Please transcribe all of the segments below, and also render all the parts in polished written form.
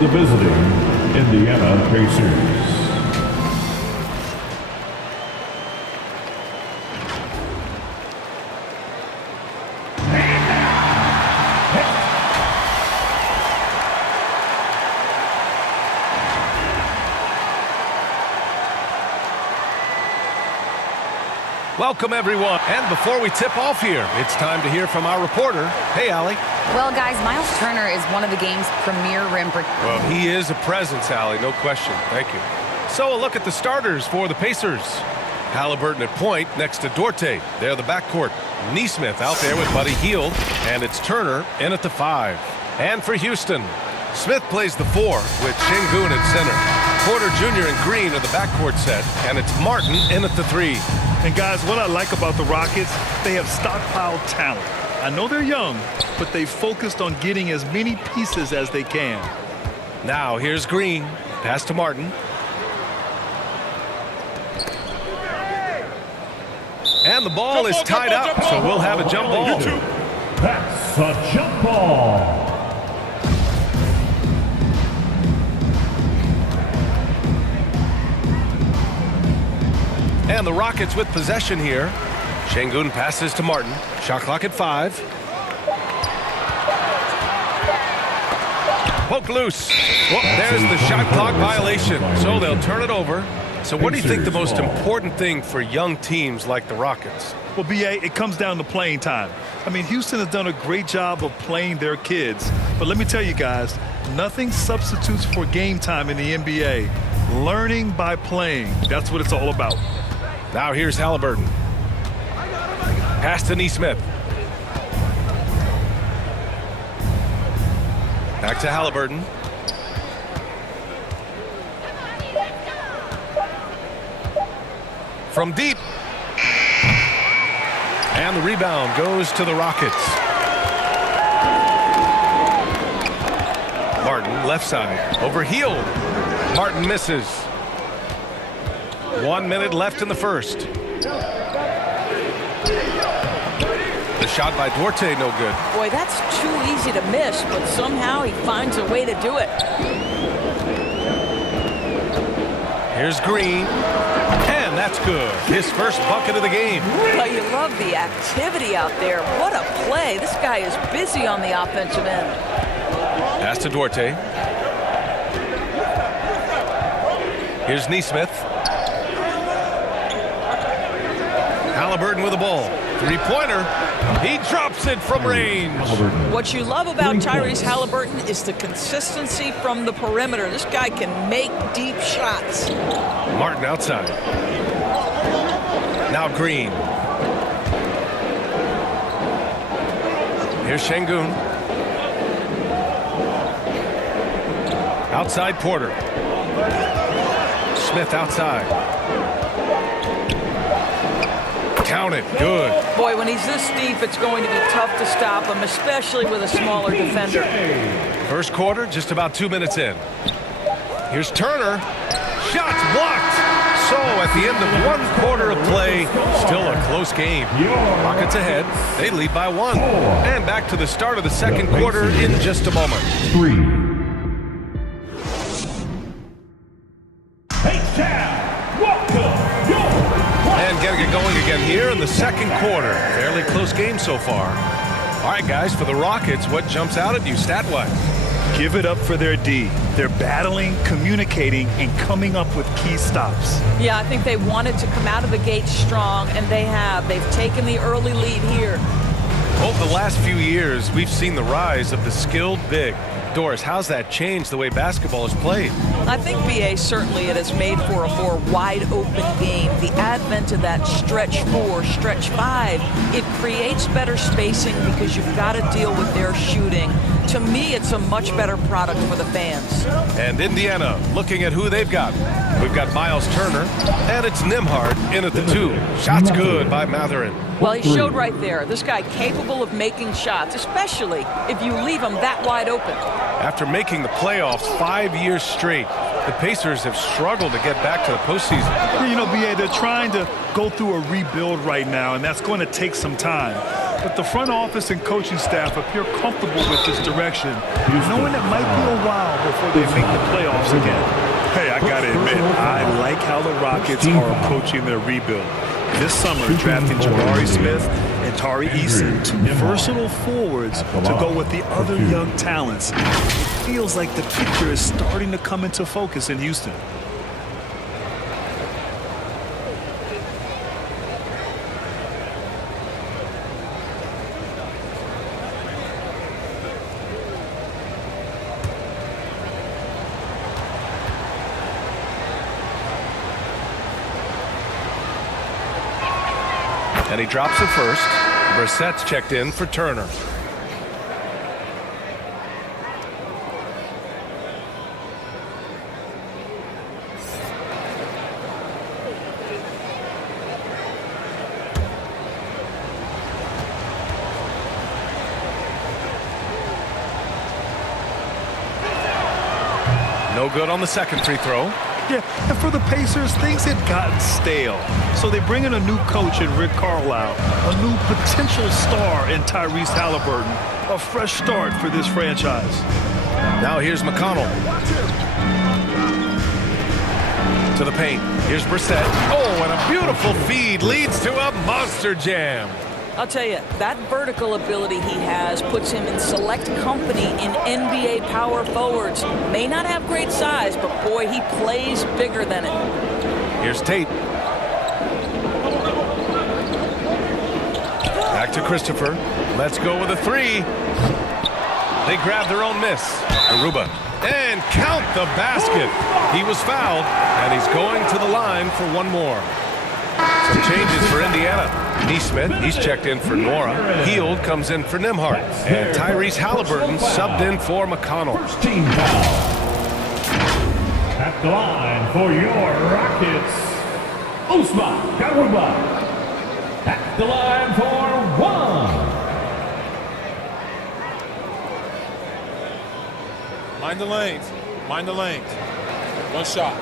The visiting Indiana Pacers. Welcome, everyone. And before we tip off here, it's time to hear from our reporter. Hey, Allie. Well, guys, Miles Turner is one of the game's premier rim protectors. Well, he is a presence, Allie, no question. Thank you. So a look at the starters for the Pacers. Halliburton at point next to Dorte. They're the backcourt. Nesmith out there with Buddy Hield. And it's Turner in at the 5. And for Houston, Smith plays the 4 with Şengün at center. Porter Jr. and Green are the backcourt set. And it's Martin in at the 3. And guys, what I like about the Rockets, they have stockpiled talent. I know they're young, but they focused on getting as many pieces as they can. Now here's Green. Pass to Martin. And the ball is tied up, so we'll have a jump ball. That's a jump ball. And the Rockets with possession here. Şengün passes to Martin. Shot clock at 5. Poke loose. Well, there's the shot clock violation. So they'll turn it over. So what do you think the most important thing for young teams like the Rockets? Well, B.A., it comes down to playing time. I mean, Houston has done a great job of playing their kids. But let me tell you guys, nothing substitutes for game time in the NBA. Learning by playing. That's what it's all about. Now here's Halliburton. Pass to Nesmith. Back to Halliburton. From deep. And the rebound goes to the Rockets. Martin, left side. Over Hield. Martin misses. 1 minute left in the first. The shot by Dorte, no good. Boy, that's too easy to miss, but somehow he finds a way to do it. Here's Green. And that's good. His first bucket of the game. Well, you love the activity out there. What a play. This guy is busy on the offensive end. Pass to Dorte. Here's Nesmith. Halliburton with the ball. Three-pointer. He drops it from range. What you love about Tyrese Halliburton is the consistency from the perimeter. This guy can make deep shots. Martin outside. Now Green. Here's Şengün. Outside Porter. Smith outside. Count it. Good. Boy, when he's this deep, it's going to be tough to stop him, especially with a smaller defender. First quarter, just about 2 minutes in. Here's Turner. Shots blocked. So at the end of 1 quarter of play, still a close game. Rockets ahead. They lead by 1. And back to the start of the second quarter in just a moment. 3. And getting it going again here in the second quarter. Fairly close game so far. All right, guys, for the Rockets, what jumps out at you stat-wise? Give it up for their D. They're battling, communicating, and coming up with key stops. Yeah, I think they wanted to come out of the gate strong, and they have. They've taken the early lead here. Over the last few years, we've seen the rise of the skilled big. Doris, how's that changed the way basketball is played? I think, B.A., certainly it has made for a more wide-open game. The advent of that stretch 4, stretch 5, it creates better spacing because you've got to deal with their shooting. To me, it's a much better product for the fans. And Indiana, looking at who they've got. We've got Miles Turner, and it's Nembhard in at the 2. Shots good by Mathurin. Well, he showed right there. This guy capable of making shots, especially if you leave him that wide open. After making the playoffs 5 years straight, the Pacers have struggled to get back to the postseason. You know, B.A., they're trying to go through a rebuild right now, and that's going to take some time. but the front office and coaching staff appear comfortable with this direction, knowing it might be a while before they make the playoffs again. Hey, I gotta admit, I like how the Rockets are approaching their rebuild. This summer, drafting Jabari Smith and Tari Eason, two versatile forwards to go with the other young talents. It feels like the picture is starting to come into focus in Houston. And he drops it first. Brissett's checked in for Turner. No good on the second free throw. Yeah, and for the Pacers, things had gotten stale. So they bring in a new coach in Rick Carlisle, a new potential star in Tyrese Halliburton, a fresh start for this franchise. Now here's McConnell. To the paint. Here's Brissett. Oh, and a beautiful feed leads to a monster jam. I'll tell you, that vertical ability he has puts him in select company in NBA power forwards. May not have great size, but boy, he plays bigger than it. Here's Tate. Back to Christopher. Let's go with a three. They grab their own miss. Garuba. And count the basket. He was fouled, and he's going to the line for one more. Some changes for Indiana. Neesmith, he's checked in for Nora. Heald comes in for Nimhart. And Tyrese Halliburton subbed in for McConnell. First team foul. At the line for your Rockets, Usman Garuba. At the line for one. Mind the lanes. Mind the lanes. One shot.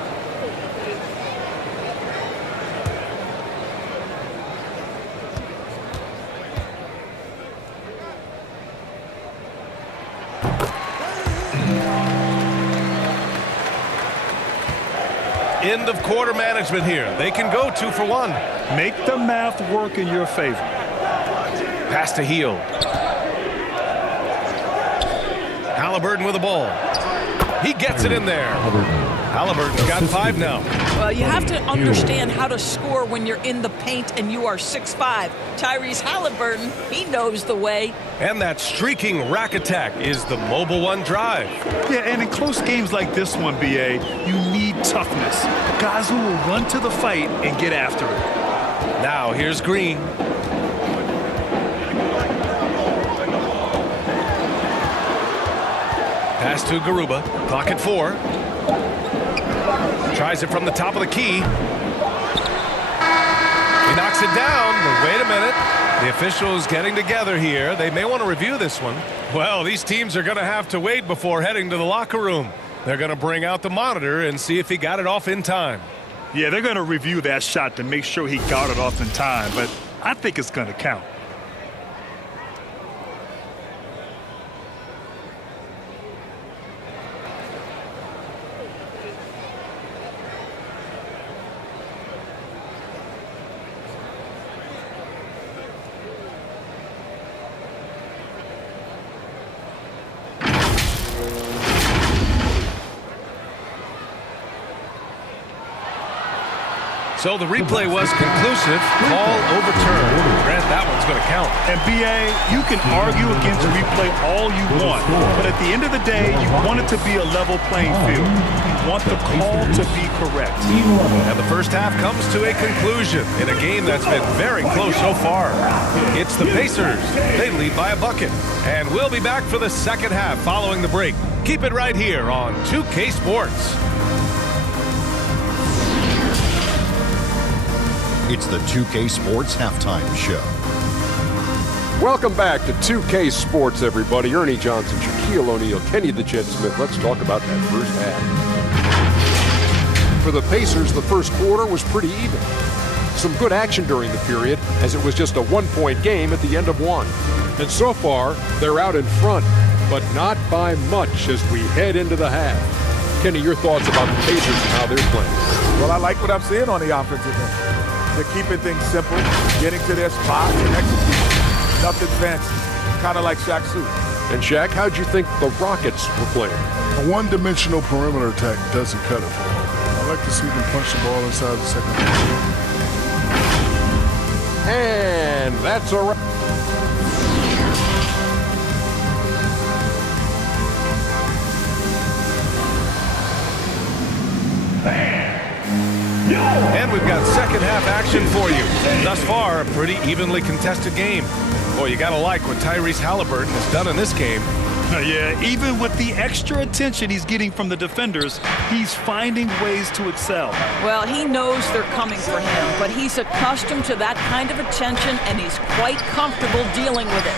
End of quarter management here. They can go 2 for 1. Make the math work in your favor. Pass to Heald. Halliburton with the ball. He gets it in there. Halliburton's got 5 now. Well, you have to understand how to score when you're in the paint and you are 6'5". Tyrese Halliburton, he knows the way. And that streaking rack attack is the Mobile One drive. Yeah, and in close games like this one, BA, you need toughness. Guys who will run to the fight and get after it. Now here's Green. Pass to Garuba. Clock at 4. Tries it from the top of the key. He knocks it down, but wait a minute. The officials getting together here. They may want to review this one. Well, these teams are going to have to wait before heading to the locker room. They're going to bring out the monitor and see if he got it off in time. Yeah, they're going to review that shot to make sure he got it off in time, but I think it's going to count. So the replay was conclusive. Call overturned. Grant, that one's going to count. And BA, you can argue against replay all you want, but at the end of the day, you want it to be a level playing field. You want the call to be correct. And the first half comes to a conclusion in a game that's been very close so far. It's the Pacers. They lead by a bucket. And we'll be back for the second half following the break. Keep it right here on 2K Sports. It's the 2K Sports Halftime Show. Welcome back to 2K Sports, everybody. Ernie Johnson, Shaquille O'Neal, Kenny the Jet Smith. Let's talk about that first half. For the Pacers, the first quarter was pretty even. some good action during the period, as it was just a one-point game at the end of one. And so far, they're out in front, but not by much as we head into the half. Kenny, your thoughts about the Pacers and how they're playing? Well, I like what I'm seeing on the offensive end. They're keeping things simple, getting to their spots and executing. Nothing fancy, kind of like Shaq's suit. And Shaq, how'd you think the Rockets were playing? A one-dimensional perimeter attack doesn't cut it for them. I like to see them punch the ball inside the second half. And that's a wrap. And we've got second half action for you. Thus far, a pretty evenly contested game. Boy, you gotta like what Tyrese Halliburton has done in this game. Yeah, even with the extra attention he's getting from the defenders, he's finding ways to excel. Well, he knows they're coming for him, but he's accustomed to that kind of attention, and he's quite comfortable dealing with it.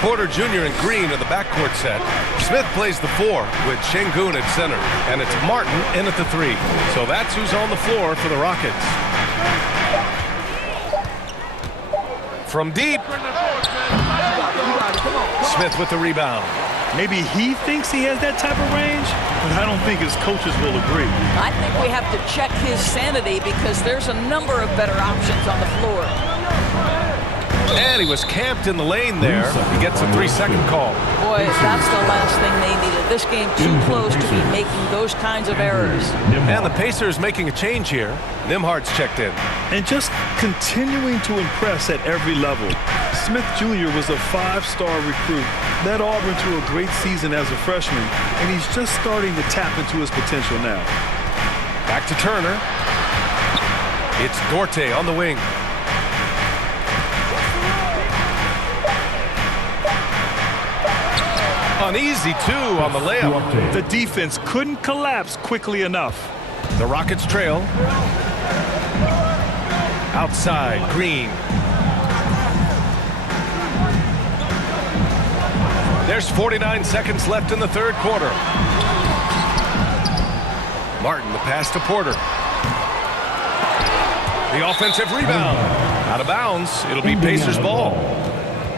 Porter Jr. and Green in the backcourt set. Smith plays the 4 with Şengün at center, and it's Martin in at the 3. So that's who's on the floor for the Rockets. From deep, Smith with the rebound. Maybe he thinks he has that type of range, but I don't think his coaches will agree. I think we have to check his sanity because there's a number of better options on the floor. And he was camped in the lane there. He gets a 3-second call. Boy, that's the last thing they needed. This game too close to be making those kinds of errors. And the Pacers making a change here. Nembhard's checked in. And just continuing to impress at every level. Smith Jr. was a 5-star recruit, led Auburn to a great season as a freshman, and he's just starting to tap into his potential now. Back to Turner. It's Dorte on the wing. An easy 2 on the layup. The defense couldn't collapse quickly enough. The Rockets trail. Outside, Green. There's 49 seconds left in the third quarter. Martin, the pass to Porter. The offensive rebound. Out of bounds. It'll be Pacers ball.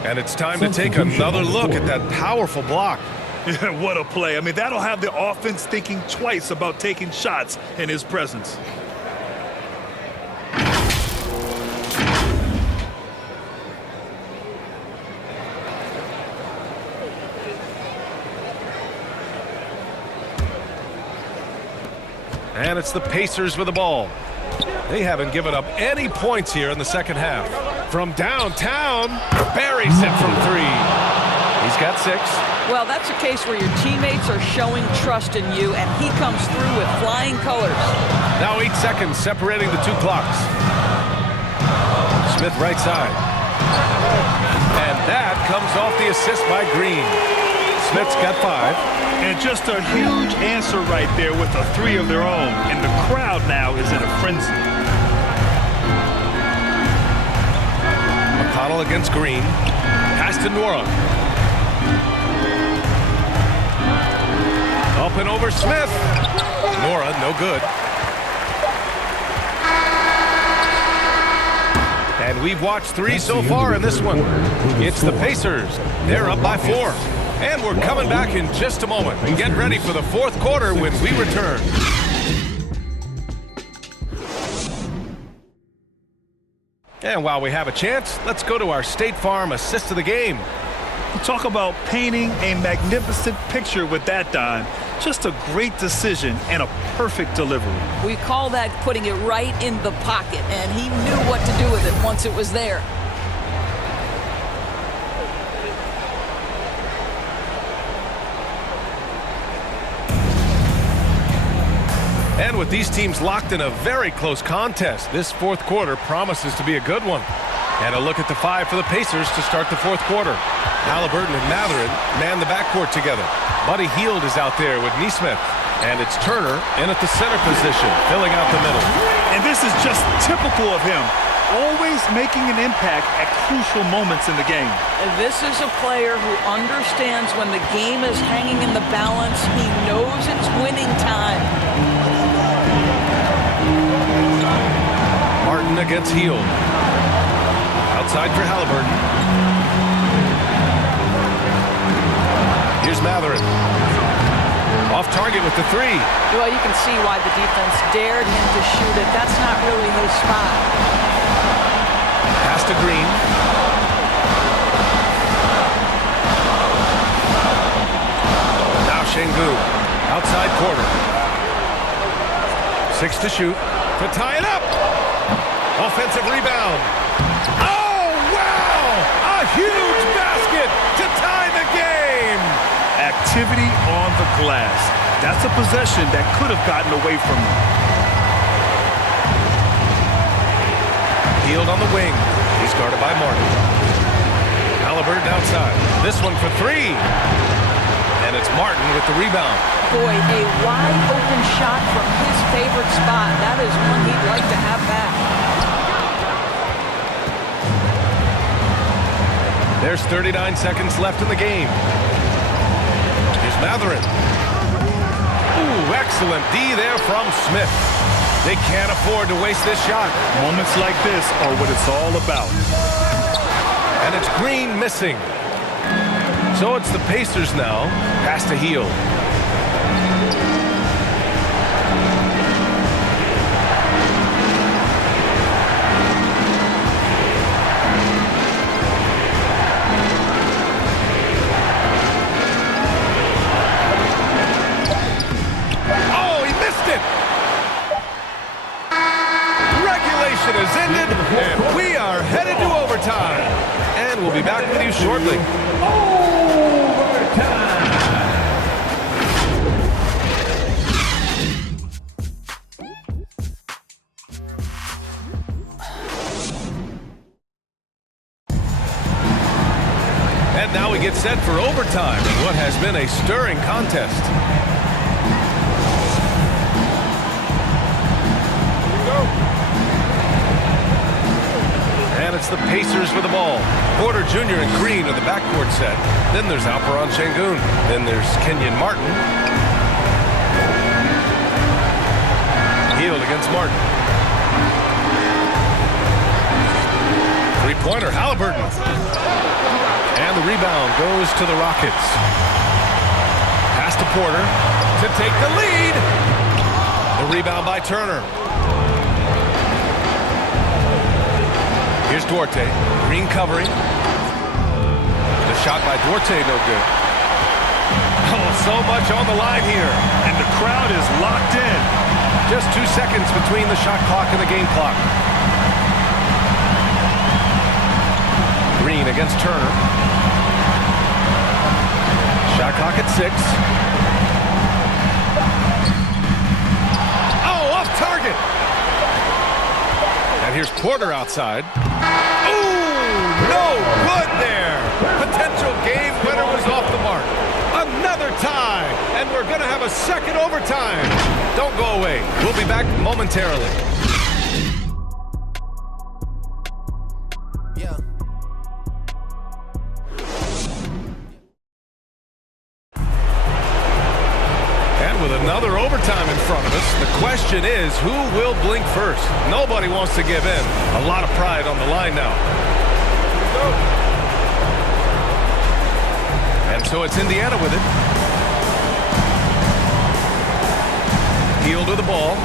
And it's time to take another look at that powerful block. Yeah, what a play. I mean, that'll have the offense thinking twice about taking shots in his presence. And it's the Pacers with the ball. They haven't given up any points here in the second half. From downtown, buries it from 3. He's got 6. Well, that's a case where your teammates are showing trust in you, and he comes through with flying colors. Now 8 seconds separating the 2 clocks. Smith right side. And that comes off the assist by Green. Smith's got 5. And just a huge answer right there with a 3 of their own. And the crowd now is in a frenzy. McConnell against Green. Pass to Nora. Up and over Smith. Nora, no good. And we've watched 3 so far in this one. It's the Pacers. They're up by 4. And we're coming back in just a moment. Get ready for the fourth quarter when we return. And while we have a chance, let's go to our State Farm assist of the game. You talk about painting a magnificent picture with that dime. Just a great decision and a perfect delivery. We call that putting it right in the pocket, and he knew what to do with it once it was there. And with these teams locked in a very close contest, this fourth quarter promises to be a good one. And a look at the 5 for the Pacers to start the fourth quarter. Halliburton and Mathurin man the backcourt together. Buddy Hield is out there with Nesmith. And it's Turner in at the center position, filling out the middle. And this is just typical of him. Always making an impact at crucial moments in the game. And this is a player who understands when the game is hanging in the balance. He knows it's winning time. Martin against Heald. Outside for Halliburton. Here's Matherin. Off target with the three. Well, you can see why the defense dared him to shoot it. That's not really his spot. Pass to Green. Now Şengün. Outside corner. 6 to shoot. To tie it up. Offensive rebound. Oh, wow! A huge basket to tie the game. Activity on the glass. That's a possession that could have gotten away from him. Heald on the wing. He's guarded by Martin. Halliburton outside. This one for three. And it's Martin with the rebound. Boy, a wide open shot from his favorite spot. That is one he'd like to have back. There's 39 seconds left in the game. Here's Matherin. Ooh, excellent D there from Smith. They can't afford to waste this shot. Moments like this are what it's all about. And it's Green missing. So it's the Pacers now. Pass to Heald. Oh, he missed it! Regulation is ended, and we are headed to overtime. And we'll be back with you shortly. And now we get set for overtime in what has been a stirring contest. And it's the Pacers with the ball. Porter Jr. and Green are the backcourt set. Then there's Alperen Şengün. Then there's Kenyon Martin. Heald against Martin. Three-pointer, Halliburton. And the rebound goes to the Rockets. Pass to Porter to take the lead. The rebound by Turner. Here's Duarte. Green covering. The shot by Duarte, no good. Oh, so much on the line here. And the crowd is locked in. Just 2 seconds between the shot clock and the game clock. Green against Turner. Shot clock at 6. Oh, off target. And here's Porter outside. Ooh, no good there. Potential game winner was off the mark. Another tie, and we're going to have a second overtime. Don't go away. We'll be back momentarily. Another overtime in front of us. The question is, who will blink first? Nobody wants to give in. A lot of pride on the line now. And so it's Indiana with it. Heald with the ball.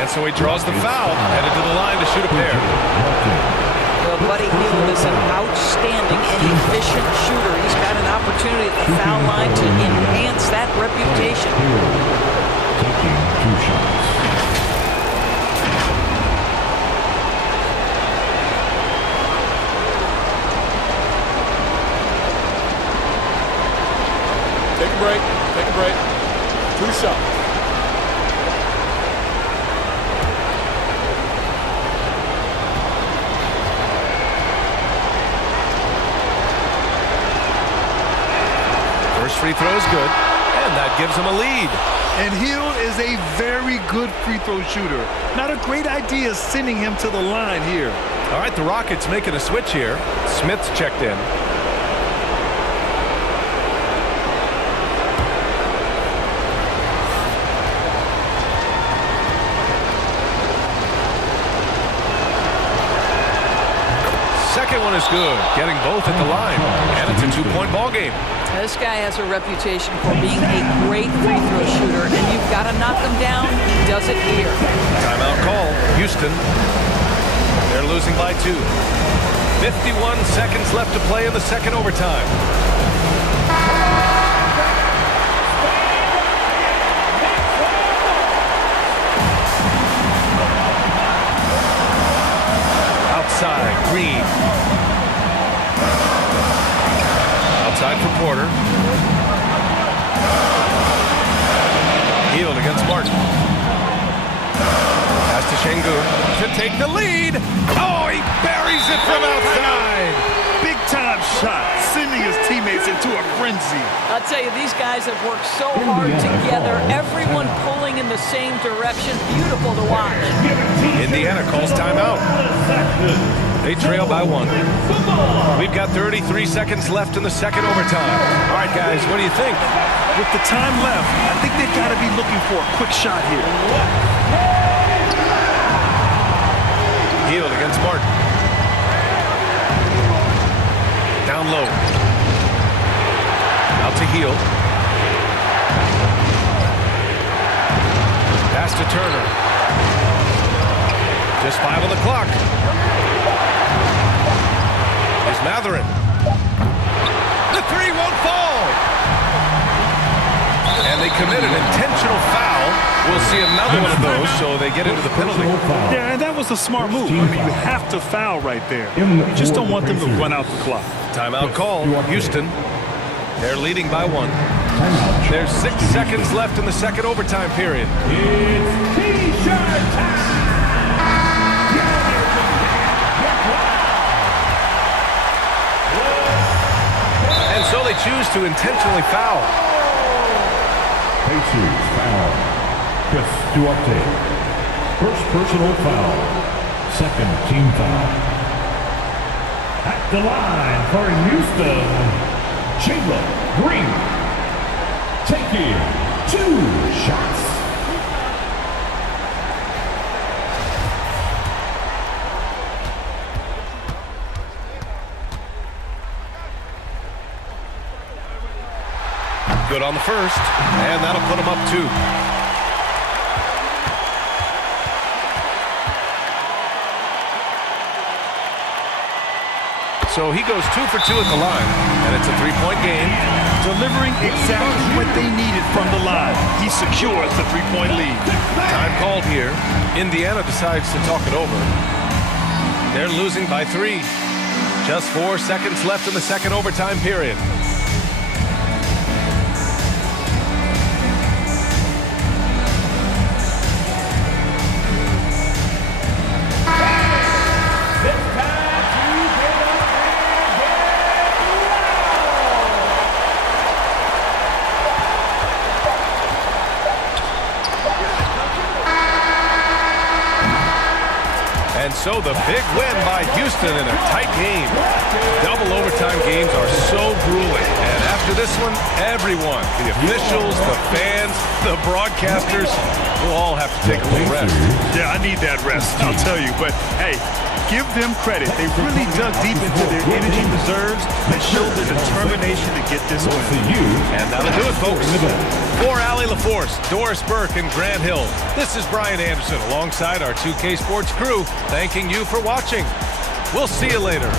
And so he draws the foul, headed to the line to shoot a pair. Well, Buddy Hield is an outstanding and efficient shooter. He's got an opportunity at the foul line to enhance that reputation. Taking 2 shots. Take a break. Take a break. 2 shots. First free throw is good, and that gives him a lead. And Hield is a very good free throw shooter. Not a great idea sending him to the line here. All right, the Rockets making a switch here. Smith's checked in. second one is good, getting both at the line. And it's a 2-point ball game. This guy has a reputation for being a great free throw shooter, and you've got to knock him down. He does it here. Timeout call, Houston. They're losing by 2. 51 seconds left to play in the second overtime. Outside, Green. Outside for Porter. Healed against Martin. Pass to Şengün to take the lead. Oh, he buries it from outside. Big time shot, sending his teammates into a frenzy. I'll tell you, these guys have worked so hard together. Everyone pulling in the same direction. Beautiful to watch. Indiana calls timeout. They trail by 1. We've got 33 seconds left in the second overtime. All right, guys, what do you think? With the time left, I think they've got to be looking for a quick shot here. Healed against Martin. Down low. Out to Heal. Pass to Turner. Just 5 on the clock. Here's Mathurin. The 3 won't fall. And they commit an intentional foul. We'll see another one of those, so they get into the penalty. Yeah, and that was a smart move. I mean, you have to foul right there. You just don't want them to run out the clock. Timeout call, Houston. They're leading by 1. There's 6 seconds left in the second overtime period. It's T-shirt time. And so they choose to intentionally foul. Pacers foul. Chris Duarte. First personal foul. Second team foul. At the line for Houston, Jalen Green. Taking 2 shots. Good on the first, and that'll put him up 2. So he goes 2 for 2 at the line, and it's a 3-point game. Delivering exactly what they needed from the line. He secures the 3-point lead. Time called here. Indiana decides to talk it over. They're losing by 3. Just 4 seconds left in the second overtime period. And so the big win by Houston in a tight game. Double overtime games are so grueling. And after this one, everyone, the officials, the fans, the broadcasters, will all have to take a little rest. Yeah, I need that rest, I'll tell you. But, hey, give them credit. They really dug deep into their energy reserves and showed the determination to get this win. And that'll do it, folks. For Allie LaForce, Doris Burke, and Grant Hill, this is Brian Anderson alongside our 2K Sports crew, thanking you for watching. We'll see you later.